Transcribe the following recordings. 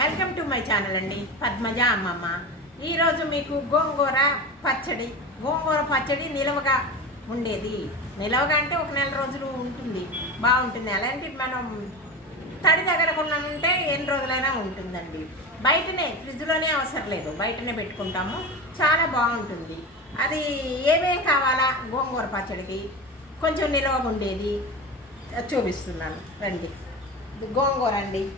Welcome to my channel అండి పద్మజ అమ్మమ్మ. ఈరోజు మీకు గోంగూర పచ్చడి గోంగూర పచ్చడి నిలవగా ఉండేది. నిలవగా అంటే ఒక నెల రోజులు ఉంటుంది బాగుంటుంది. అలాంటి మనం తడి దగ్గర ఉంటే ఎన్ని రోజులైనా ఉంటుందండి. బయటనే ఫ్రిడ్జ్లోనే అవసరం లేదు. బయటనే పెట్టుకుంటాము. చాలా బాగుంటుంది. అది ఏమేం కావాలా గోంగూర పచ్చడికి? కొంచెం నిలవ ఉండేది. చూపిస్తున్నాను. రండి. గోంగూర అండి.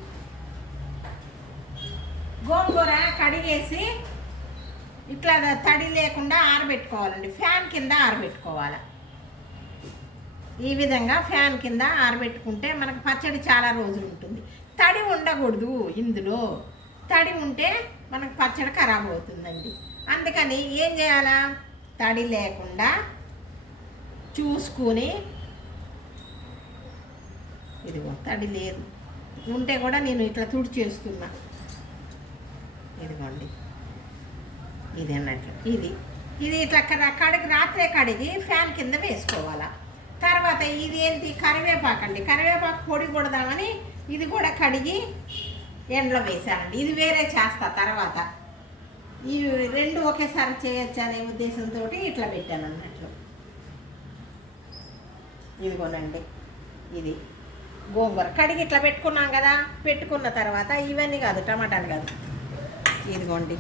గోంగూర కడిగేసి ఇట్లా తడి లేకుండా ఆరబెట్టుకోవాలండి. ఫ్యాన్ కింద ఆరబెట్టుకోవాలి. ఈ విధంగా ఫ్యాన్ కింద ఆరబెట్టుకుంటే మనకు పచ్చడి చాలా రోజులు ఉంటుంది. తడి ఉండకూడదు ఇందులో. తడి ఉంటే మనకు పచ్చడి ఖరాబ్ అవుతుందండి. అందుకని ఏం చేయాలా? తడి లేకుండా చూసుకుని ఇదిగో తడి లేదు. ఉంటే కూడా నేను ఇట్లా తుడిచేస్తున్నా. ఇదిగోండి. ఇది అన్నట్లు. ఇది. ఇది ఇట్లా క- కడిగి రాత్రే కడిగి ఫ్యాన్ కింద వేసుకోవాలా. తర్వాత ఇది ఏంటి? కరివేపాకు అండి. కరివేపాకు పొడి కొడదామని ఇది కూడా కడిగి ఎండలో వేసానండి. ఇది వేరే చేస్తా తర్వాత. ఇవి రెండు ఒకేసారి చేయొచ్చు అనే ఉద్దేశంతో ఇట్లా పెట్టాను అన్నట్లు. ఇదిగోనండి. ఇది గోంగూర. కడిగి ఇట్లా పెట్టుకున్నాం కదా. పెట్టుకున్న తర్వాత ఇవన్నీ కాదు టమాటాలు కాదు. ఇదిగోండి.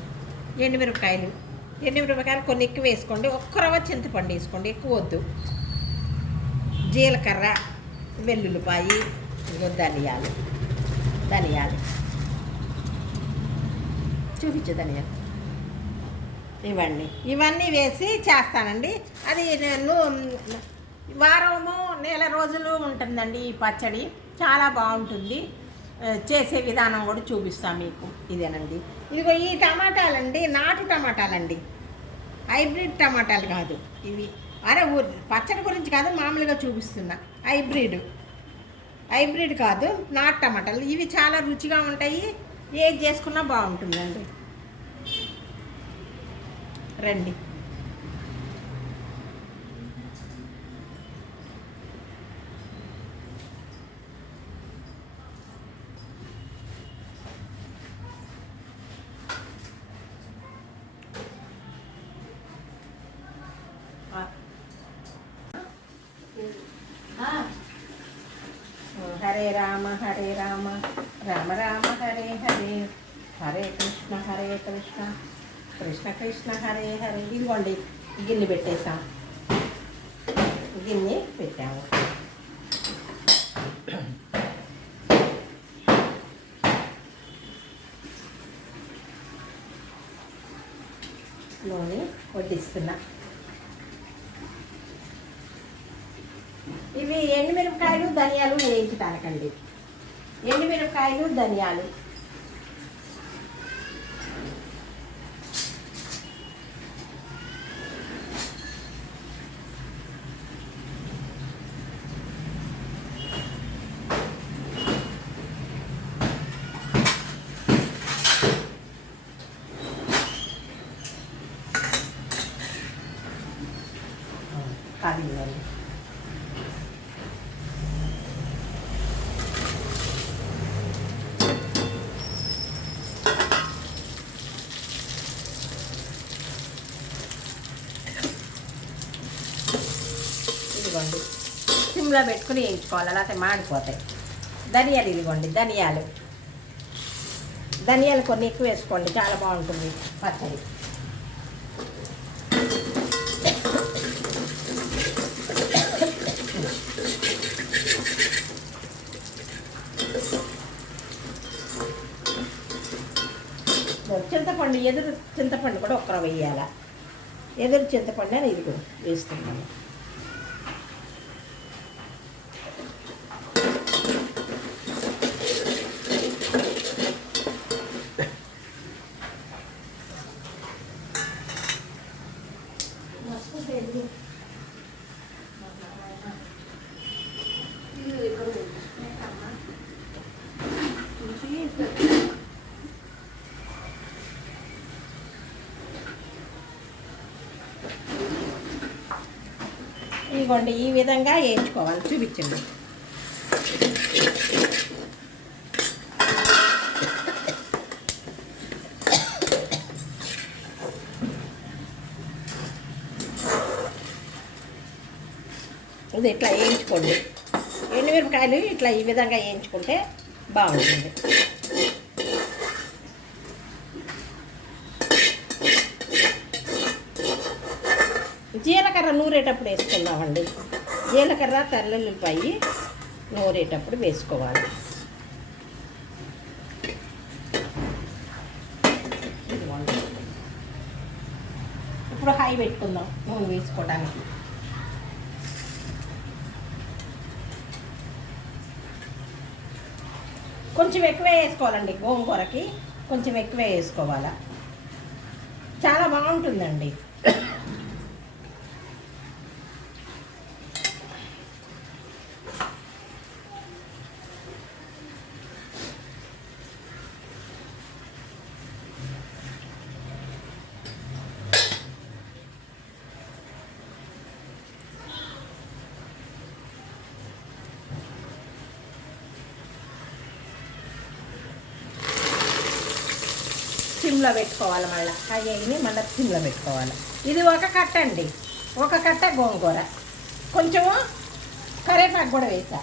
ఎండుమిరపకాయలు. ఎండుమిరపకాయలు కొన్ని ఎక్కువ వేసుకోండి. ఒక్క రవ్వ చింతపండు వేసుకోండి. ఎక్కువ వద్దు. జీలకర్ర వెల్లుల్లిపాయి ఇదిగో ధనియాలు. ధనియాలు. చూపించు ధనియాలు. ఇవన్నీ ఇవన్నీ వేసి చేస్తానండి. అది నేను వారము నెల రోజులు ఉంటుందండి ఈ పచ్చడి. చాలా బాగుంటుంది. చేసే విధానం కూడా చూపిస్తాం మీకు. ఇదేనండి. ఇదిగో ఈ టమాటాలండి నాటు టమాటాలండి. హైబ్రిడ్ టమాటాలు కాదు ఇవి. అరే పచ్చడి గురించి కాదు మామూలుగా చూపిస్తున్నా. హైబ్రిడ్. హైబ్రిడ్ కాదు నాటు టమాటాలు. ఇవి చాలా రుచిగా ఉంటాయి. ఏది చేసుకున్నా బాగుంటుందండి. రండి హరే రామ హరే రామ రామ రామ హరే హరే హరే కృష్ణ హరే కృష్ణ కృష్ణ కృష్ణ హరే హరే. ఇదిగోండి గిన్నె పెట్టేసాం గిన్నె పెట్టాము. నూనె వడ్డిస్తున్నా. ఇవి ఎండుమిరపకాయలు ధనియాలు వేయించడానికండి ఎండుమిరపకాయలు ధనియాలు కాదండి ఇదిగోండి సిమ్లో పెట్టుకుని వేయించుకోవాలి. లేకపోతే మాడిపోతాయి. ధనియాలు ఇదిగోండి ధనియాలు. ధనియాలు కొన్ని ఎక్కువ వేసుకోండి చాలా బాగుంటుంది పచ్చడి. చింతపండు ఎదురు చింతపండు కూడా ఒక్కర వేయాల? ఎదురు చింతపండు అని ఇది కూడా వేస్తున్నాను. ఇదిగోండి ఈ విధంగా వేయించుకోవాలి. చూపించండి. ఇది ఇట్లా వేయించుకోండి. ఎండుమిరపకాయలు ఇట్లా ఈ విధంగా వేయించుకుంటే బాగుంటుంది. వేసుకుందామండి. జీలకర్ర తెల్లుల్లిపాయి నూరేటప్పుడు వేసుకోవాలి. ఇప్పుడు హై పెట్టుకుందాం నూనె వేసుకోవడానికి. కొంచెం ఎక్కువే వేసుకోవాలండి గోంగూరకి. కొంచెం ఎక్కువే వేసుకోవాలా. చాలా బాగుంటుందండి. సిమ్లో పెట్టుకోవాలి మళ్ళీ. అయ్యి మళ్ళీ సిమ్లో పెట్టుకోవాలి. ఇది ఒక కట్ట అండి ఒక కట్ట గోంగూర. కొంచెము కరేపాకు కూడా వేసా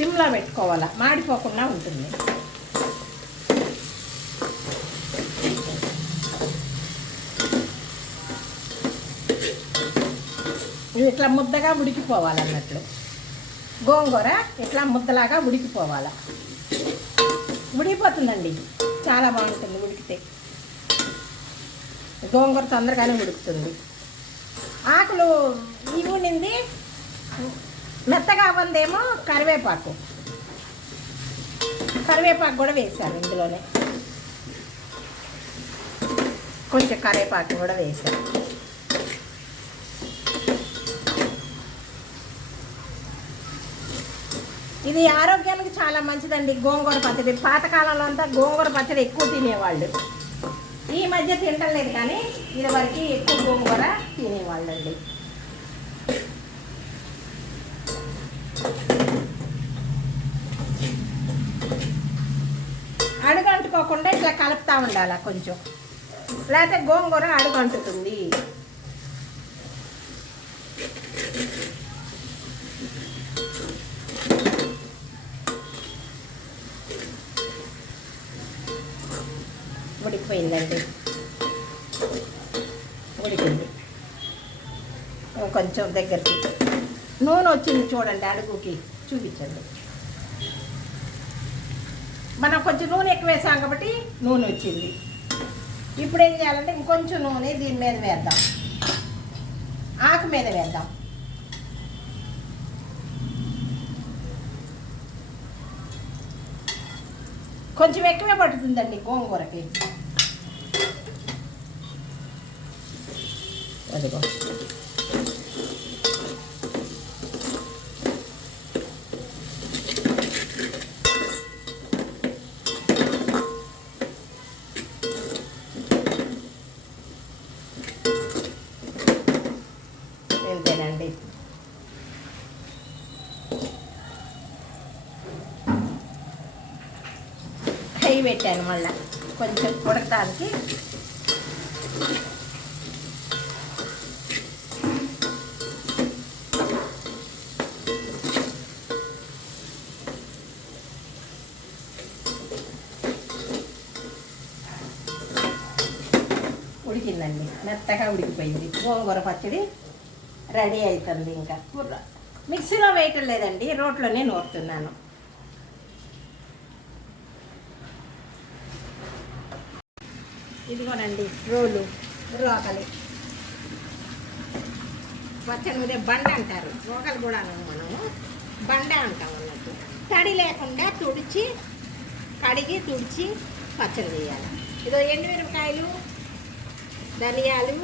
సిమ్లో పెట్టుకోవాలా? మాడిపోకుండా ఉంటుంది. ఇవి ఇట్లా ముద్దగా ఉడికిపోవాలన్నట్లు. గోంగూర ఇట్లా ముద్దలాగా ఉడికిపోవాలి. ఉడికిపోతుందండి. చాలా బాగుంటుంది ఉడికితే. గోంగూర తొందరగానే ఉడుకుతుంది. ఆకులు ఇవి ఉండింది. మెత్తగా అవ్వందేమో కరివేపాకు. కరివేపాకు కూడా వేశాను ఇందులోనే. కొంచెం కరివేపాకు కూడా వేశాను ఇది ఆరోగ్యానికి చాలా మంచిదండి. గోంగూర పచ్చడి. పాతకాలంలో అంతా గోంగూర పచ్చడి ఎక్కువ తినేవాళ్ళు. ఈ మధ్య తింటలేదు లేదు కానీ ఇదివరకు ఎక్కువ గోంగూర తినేవాళ్ళండి. ఉండాలి కొంచెం? లేకపోతే గోంగూర అడుగు అంటుతుంది ఉడికిపోయిందండి ఉడికింది కొంచెం దగ్గరికి. నూనె వచ్చింది చూడండి అడుగుకి. చూపించండి. మనం కొంచెం నూనె ఎక్కువ వేసాం కాబట్టి నూనె వచ్చింది. ఇప్పుడు ఏం చేయాలంటే ఇంకొంచెం నూనె దీని మీద వేద్దాం. ఆకు మీద వేద్దాం. కొంచెం ఎక్కువే పడుతుందండి గోంగూరకి. అదిగో. కొంచెం ఉడకడానికి ఉడికిందండి మెత్తగా ఉడికిపోయింది. గోంగూర పచ్చడి రెడీ అవుతుంది ఇంకా. కూర మిక్సీలో వేయటం లేదండి రోట్లోనే నూరుతున్నాను. ఇదిగోనండి రోలు. రోకలి పచ్చడి ఉదయం బండ అంటారు. రోకలు కూడా మనము. బండ అంటాం అన్నట్టు. తడి లేకుండా తుడిచి కడిగి తుడిచి పచ్చడి వేయాలి ఇదో ఎండుమిరపకాయలు ధనియాలు.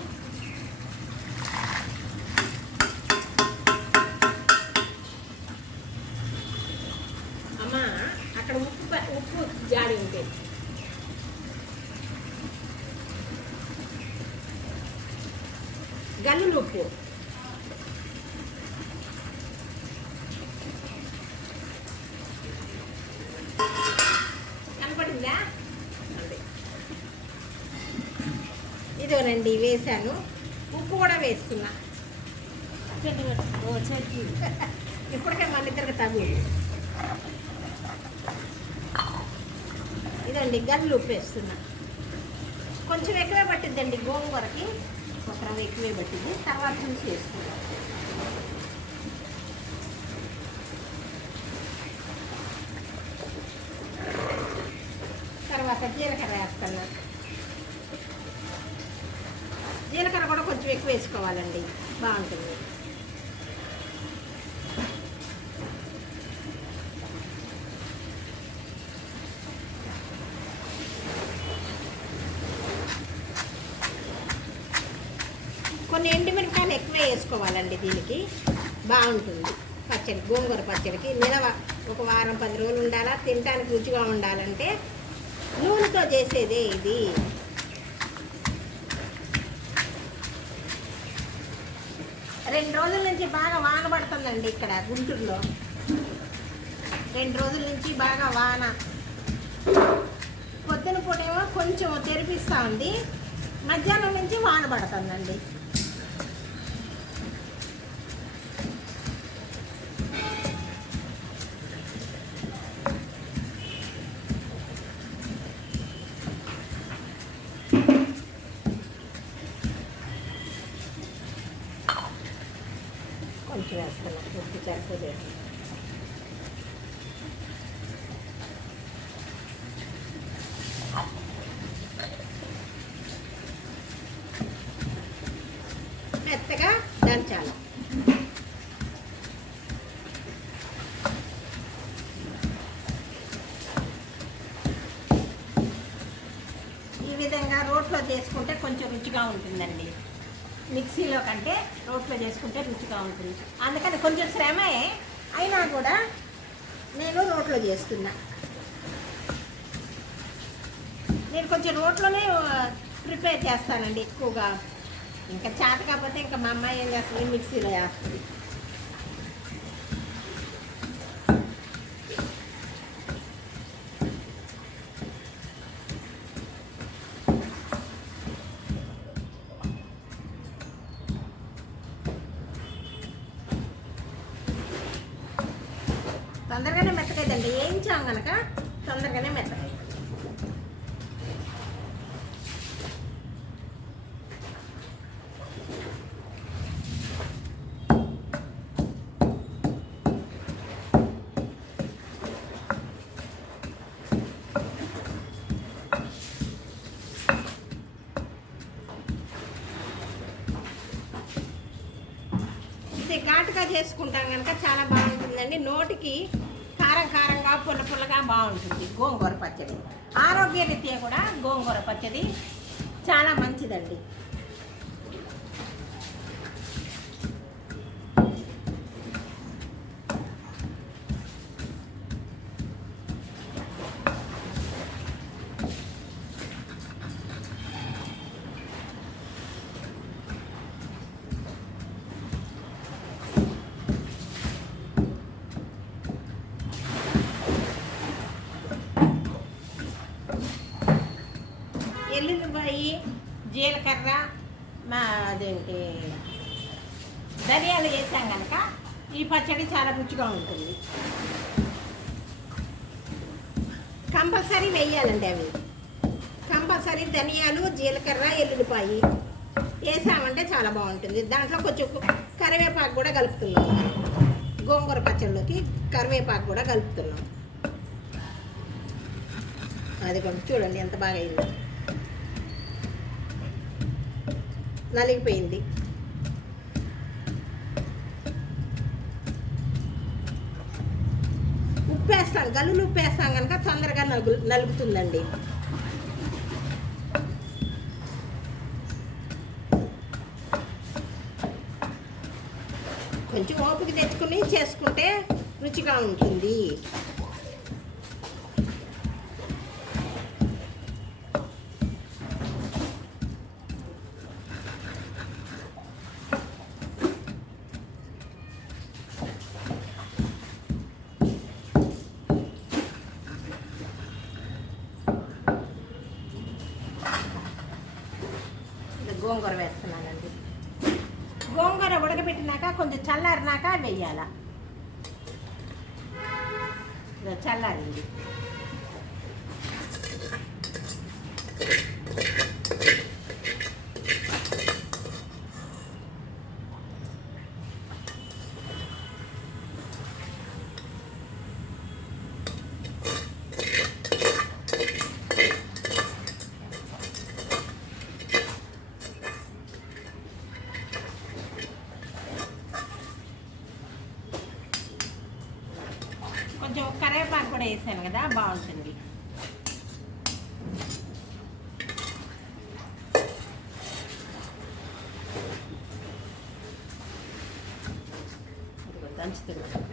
అమ్మ అక్కడ ఉప్పు ఉప్పు జాడి ఉంటుంది కనపడిందా? ఇదో ఇదోనండి వేసాను ఉప్పు కూడా వేస్తున్నా. ఓ ఇప్పటికే మన ఇద్దరికి తగు ఇదండి గల్లు ఉప్పు వేస్తున్నా. కొంచెం ఎక్కువే పట్టిద్దండి గోంగూరకి. ఒక రవ్వ ఎక్కువే పట్టింది. తర్వాత చూసి వేసుకుందాం తర్వాత జీలకర్ర వేస్తున్నా జీలకర్ర కూడా కొంచెం ఎక్కువ వేసుకోవాలండి. బాగుంటుంది కొన్ని ఎండుమిరపకాయలు ఎక్కువ వేసుకోవాలండి దీనికి బాగుంటుంది పచ్చడి గోంగూర పచ్చడికి నిలవ ఒక వారం పది రోజులు ఉండాలా? తినడానికి రుచిగా ఉండాలంటే నూనెతో చేసేదే ఇది. రెండు రోజుల నుంచి బాగా వాన పడుతుందండి ఇక్కడ గుంటూరులో. రెండు రోజుల నుంచి బాగా వాన. పొద్దున పూటేమో కొంచెం తెరిపిస్తూ ఉంది. మధ్యాహ్నం నుంచి వాన పడుతుందండి. కొంచెం ఉప్పు సరిపోలేదు మెత్తగా దంచాలి. ఈ విధంగా రోట్లో చేసుకుంటే కొంచెం రుచిగా ఉంటుందండి. మిక్సీలో కంటే రోట్లో చేసుకుంటే రుచిగా ఉంటుంది. అందుకని కొంచెం శ్రమే. అయినా కూడా నేను రోట్లో చేస్తున్నా. నేను కొంచెం రోట్లోనే ప్రిపేర్ చేస్తానండి ఎక్కువగా. ఇంకా చేత కాకపోతే ఇంకా మా అమ్మాయి ఏం చేస్తుంది? మిక్సీలో చేస్తుంది తొందరగానే మెత్తకైందండి వేయించాం కనుక తొందరగానే మెత్తకై ఇది ఘాటుగా చేసుకుంటాం కనుక చాలా బాగుంటుందండి. నోటికి కారం కారంగా పుల్ల పుల్లగా బాగుంటుంది. గోంగూర పచ్చడి. ఆరోగ్యరీత్యా కూడా గోంగూర పచ్చడి చాలా మంచిదండి ఎల్లుల్లిపాయి జీలకర్ర మా అదేంటి ధనియాలు వేసాం కనుక ఈ పచ్చడి చాలా రుచిగా ఉంటుంది కంపల్సరీ వేయాలండి అవి. కంపల్సరీ ధనియాలు జీలకర్ర ఎల్లుల్లిపాయి వేసామంటే చాలా బాగుంటుంది. దాంట్లో కొంచెం కరివేపాకు కూడా కలుపుతున్నాం. గోంగూర పచ్చళ్ళలోకి కరివేపాకు కూడా కలుపుతున్నాం. అది కొంచెం చూడండి ఎంత బాగా అయిందో నలిగిపోయింది. ఉప్పు గల్లు గల్లులు వేస్తాం కనుక తొందరగా నలుగు నలుగుతుందండి. కొంచెం ఓపిక తెచ్చుకుని చేసుకుంటే రుచిగా ఉంటుంది గోంగూర వేస్తున్నానండి గోంగూర ఉడకబెట్టినాక కొంచెం చల్లారినాక వెయ్యాల చల్లారింది. కొంచెం కరివేపాకు కూడా వేసాను కదా బాగుంటుంది ఇదిగో దంచుతున్నాను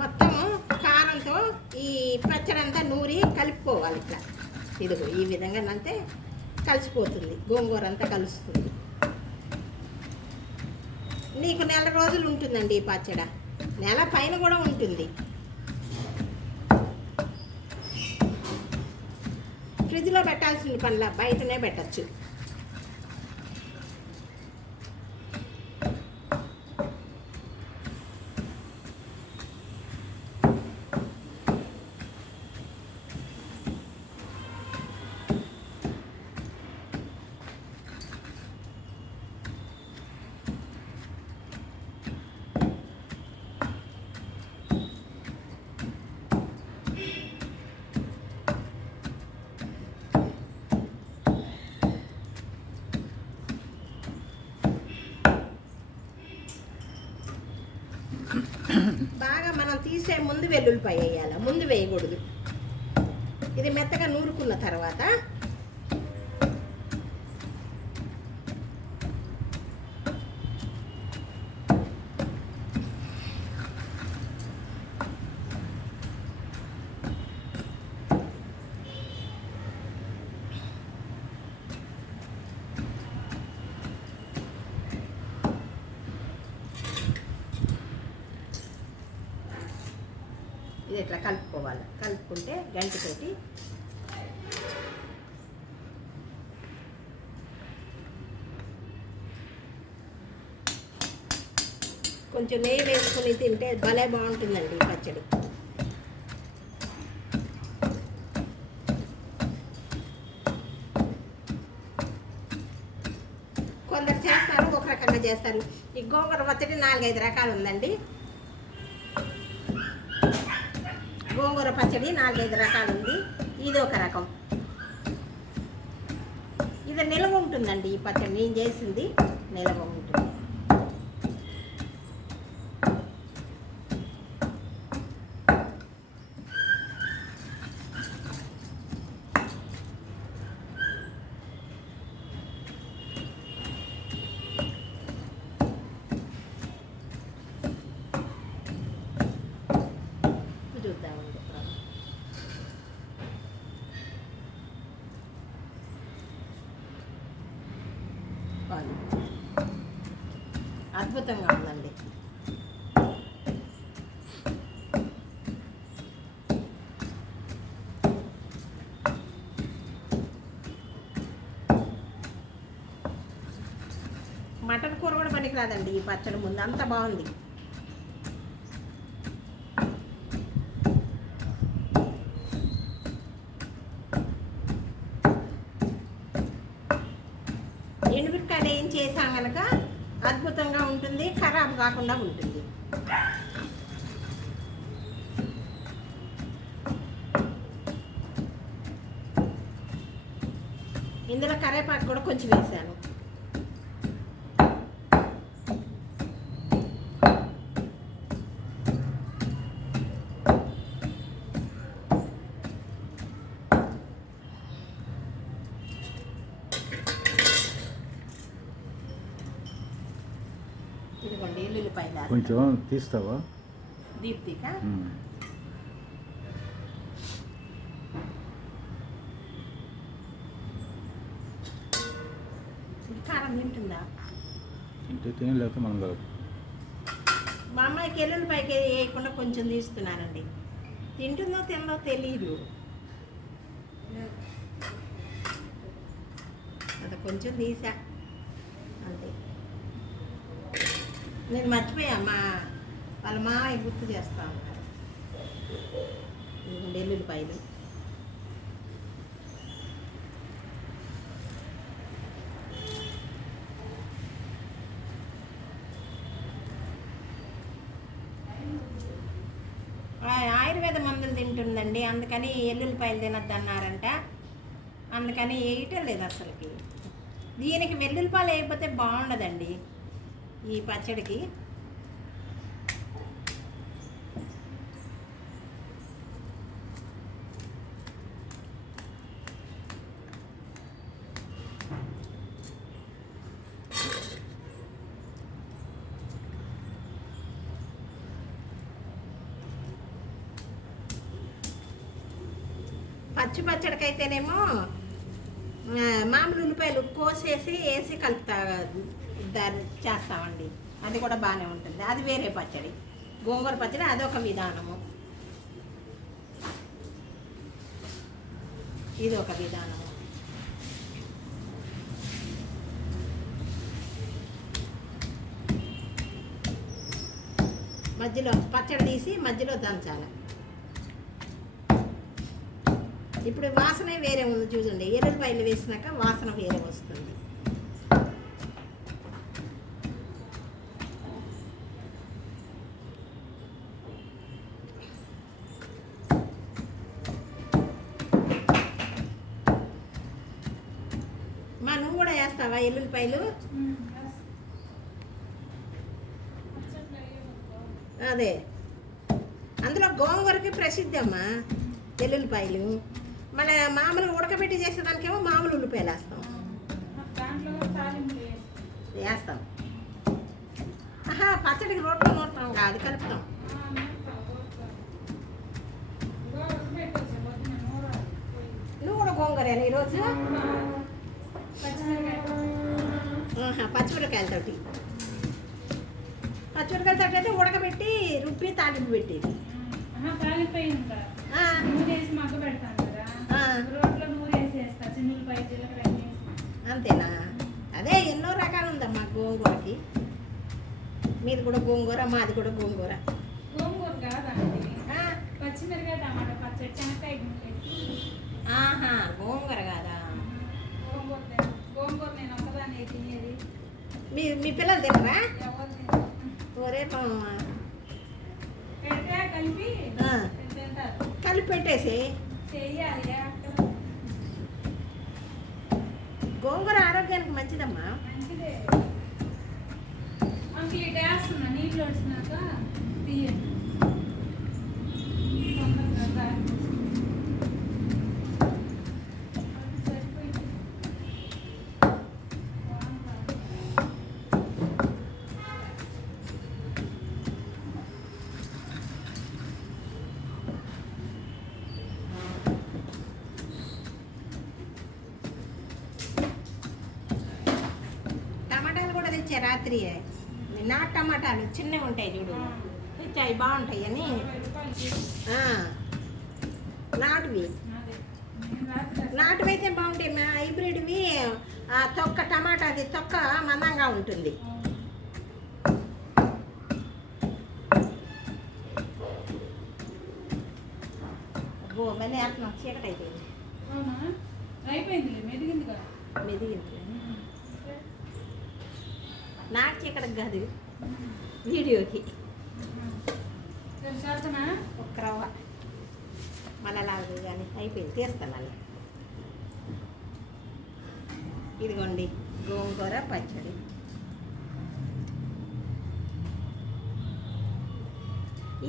మొత్తం కారంతో ఈ పచ్చడి అంతా నూరి కలుపుకోవాలి ఇట్లా ఇదిగో అంతే కలిసిపోతుంది. గోంగూర అంతా కలుస్తుంది. నీకు నెల రోజులు ఉంటుందండి ఈ పచ్చడ. నెల పైన కూడా ఉంటుంది. ఫ్రిడ్జ్లో పెట్టాల్సిన పనిలా బయటనే పెట్టచ్చు బాగా మనం తీసే ముందు వెల్లుల్లిపాయ వేయాలి? ముందు వేయకూడదు. ఇది మెత్తగా నూరుకున్న తర్వాత ఇది ఇట్లా కలుపుకోవాలి కలుపుకుంటే గంటితోటి కొంచెం నెయ్యి వేసుకుని తింటే భలే బాగుంటుందండి ఈ పచ్చడి. కొందరు చేస్తారు ఒక రకంగా చేస్తారు. ఈ గోంగూర పచ్చడి నాలుగైదు రకాలు ఉందండి. గోంగూర పచ్చడి నాలుగైదు రకాలు ఉంది. ఇది ఒక రకం. ఇది నిల్వ ఉంటుందండి ఈ పచ్చడి నేను చేసింది నిల్వ ఉంటుంది చూద్దామండి ఇప్పుడు. బాగుంది. అద్భుతంగా ఉందండి మటన్ కూర కూడా పనికిరాదండి ఈ పచ్చడి ముందు. అంత బాగుంది. ఎండుమిరకాయలు ఏం చేసాం కనుక అద్భుతంగా ఉంటుంది ఖరాబ్ కాకుండా ఉంటుంది. ఇందులో కరేపాకు కూడా కొంచెం వేసాను. ఇదిగోండి ఎల్లుల్లిపాయలు కొంచెం తీస్తావా? దీప్తిక? కారం తింటుందా? తింటే లేకపోతే మనం మా అమ్మాయికి ఎల్లుల్లిపాయకి వేయకుండా కొంచెం తీస్తున్నానండి. తింటుందో తిందో తెలియదు కొంచెం తీసా. నేను మర్చిపోయా మా వాళ్ళ మామయ్య గుర్తు చేస్తా ఉన్నారు ఇదిగోండి ఆ- ఆయుర్వేద మందులు తింటుందండి అందుకని ఎల్లుల్లిపాయలు తినద్దు అన్నారంట అందుకని వేయటం లేదు అసలుకి. దీనికి వెల్లుల్లిపాయలు వేయకపోతే బాగుండదండి. ఈ పచ్చడికి. పచ్చి పచ్చడికైతేనేమో మామిడి మామూలు ఉల్లిపాయలు కోసేసి వేసి కలుపుతా దాన్ని చేస్తామండి. అది కూడా బాగానే ఉంటుంది. అది వేరే పచ్చడి. గోంగూర పచ్చడి అదొక విధానము. ఇది ఒక విధానము. మధ్యలో పచ్చడి తీసి మధ్యలో దంచాలి. ఇప్పుడు వాసనే వేరే ఉంది చూడండి. ఎల్లుల్లిపాయలు వేసినాక వాసన వేరే వస్తుంది మా నువ్వు కూడా వేస్తావా అదే. అందులో గోంగూరకి ప్రసిద్ధి అమ్మా. ఎల్లుల్లిపాయలు మన మామూలుగా ఉడకబెట్టి చేసేదానికేమో మామూలు ఉల్లిపాయలు వేస్తాం. వేస్తాం. ఆహా పచ్చడికి రోట్లో నూరుతాం కాదు కలుపుతాం. నువ్వు కూడా గోంగూరేనా ఈరోజు? పచ్చిమిరకాయలతోటి పచ్చిమిరకాయలతోటి అయితే ఉడకబెట్టి రుబ్బి తాలింపు పెట్టేది. కదా. అంతేనా? అదే ఎన్నో రకాలు ఉందమ్మా గోంగూరకి. మీది కూడా గోంగూర మాది కూడా గోంగూర. గోంగూర కాదండి ఆ, పచ్చిమిరకాయ టమాటా పచ్చడి చెనక్కాయ గుంటేసి ఆహా గోంగూర కాదా? గోంగూర గోంగూర నేను ఒకదాన్ని తినేది. మీ మీ పిల్లలు తినరా. ఒరే. పెడితే కలిపి కలిపి పెట్టేసి. చెయ్యాలి గోంగూర ఆరోగ్యానికి మంచిదమ్మా. మంచిదే. అంకుల్ వేస్తున్నా నీళ్ళు వచ్చినాక తీయండి చిన్నవి ఉంటాయి చూడు. తెచ్చాయి బాగుంటాయి అని. నాటువి. అదే. నాటువి అయితే బాగుంటాయి. మా హైబ్రిడ్వి ఆ తొక్క టమాటాది తొక్క మందంగా ఉంటుంది. అబ్బో మళ్ళీ వేస్తున్నాం చీకటి అయిపోయింది మెదిగింది కదా. మెదిగింది. నాకు చీకటికి కాదు. వీడియోకి. ఒక్క రవ్వ. మళ్ళీ లాగదు కానీ అయిపోయింది. తీస్తాను అలా ఇదిగోండి గోంగూర పచ్చడి.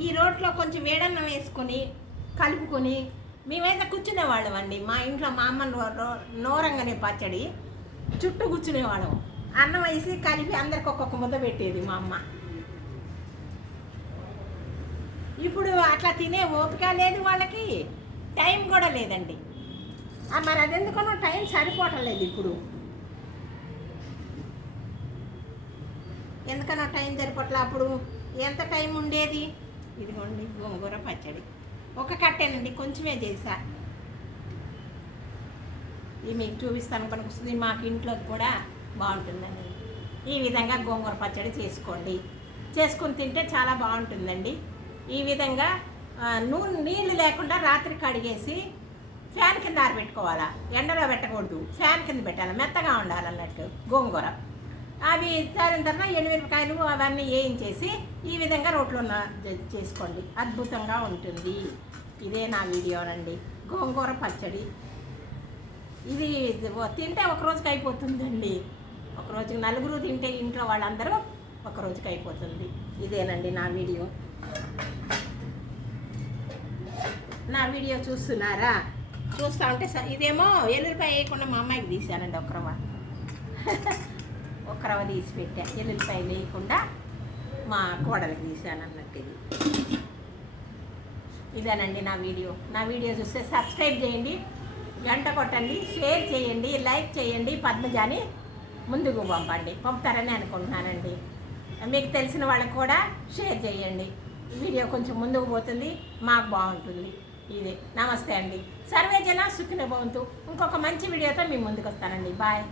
ఈ రోట్లో కొంచెం వేడన్నం వేసుకొని కలుపుకొని మేమైతే కూర్చునేవాళ్ళం అండి. మా ఇంట్లో మా అమ్మ నోరంగానే పచ్చడి. చుట్టూ కూర్చునేవాళ్ళం అన్నం వేసి కలిపి అందరికి ఒక్కొక్క ముద్ద పెట్టేది మా అమ్మ. ఇప్పుడు అట్లా తినే ఓపిక లేదు వాళ్ళకి. టైం కూడా లేదండి. మరి అదెందుకనో టైం సరిపోవటం లేదు ఇప్పుడు. ఎందుకన్నా టైం సరిపట్ల అప్పుడు? ఎంత టైం ఉండేది? ఇదిగోండి గోంగూర పచ్చడి. ఒక కట్టేనండి కొంచెమే చేసా. ఇది మీకు చూపిస్తాను పనికొస్తుంది మాకు ఇంట్లో కూడా బాగుంటుందండి. ఈ విధంగా గోంగూర పచ్చడి చేసుకోండి. చేసుకుని తింటే చాలా బాగుంటుందండి. ఈ విధంగా నూనె నీళ్ళు లేకుండా రాత్రి కడిగేసి ఫ్యాన్ కింద ఆరబెట్టుకోవాలా? ఎండలో పెట్టకూడదు. ఫ్యాన్ కింద పెట్టాలి? మెత్తగా ఉండాలి అన్నట్టు గోంగూర. అవి తరిన తర్వాత ఎనిమిరపకాయలు అవన్నీ వేయించేసి ఈ విధంగా రోట్లో చేసుకోండి. అద్భుతంగా ఉంటుంది. ఇదే నా వీడియోనండి గోంగూర పచ్చడి. ఇది తింటే ఒక రోజుకి అయిపోతుందండి. ఒక రోజుకి నలుగురు తింటే ఇంట్లో వాళ్ళందరూ ఒక రోజుకి అయిపోతుంది. ఇదేనండి నా వీడియో. నా వీడియో చూస్తున్నారా? చూస్తూ ఉంటే స- ఇదేమో ఎల్లుల్లిపాయ వేయకుండా మా అమ్మాయికి తీసానండి ఒక రవ్వ ఒక రవ్వ తీసి పెట్టా. ఎల్లుల్లిపాయ వేయకుండా మా కోడలికి తీసాను అన్నట్టు ఇది. ఇదేనండి నా వీడియో. నా వీడియో చూస్తే సబ్స్క్రైబ్ చేయండి గంట కొట్టండి షేర్ చేయండి లైక్ చేయండి పద్మజాని ముందుకు పంపండి. పంపుతారని అనుకుంటున్నానండి. మీకు తెలిసిన వాళ్ళకి కూడా షేర్ చేయండి. వీడియో కొంచెం ముందుకు పోతుంది. మాకు బాగుంటుంది. ఇదే. నమస్తే అండి. సర్వే జన సుఖిన భవంతు. ఇంకొక మంచి వీడియోతో మీ ముందుకు వస్తానండి. బాయ్.